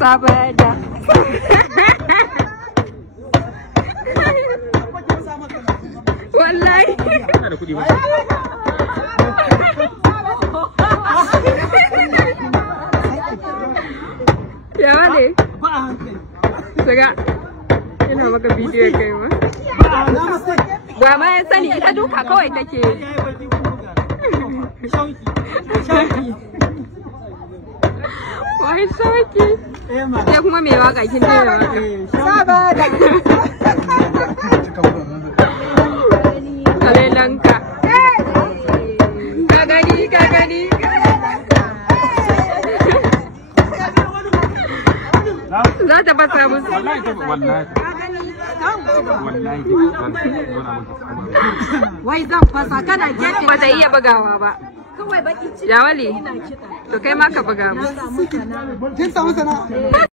sabada. Wallahi. Ya ne? Shiga. Ina maka bidiyo kai ma. Ba ma ya sani ita duka kawai take. Wai shauki. Sai kuma mai waka kin dai waka. Sabada. Kalelanka. Ka gani. Za ta fasa musu. Wai zan fasa kana gefe ba ta iya bugawa ba. Kawai baki ci. Ya wale. To kai ma ka buga mu. Kin samu sana'a.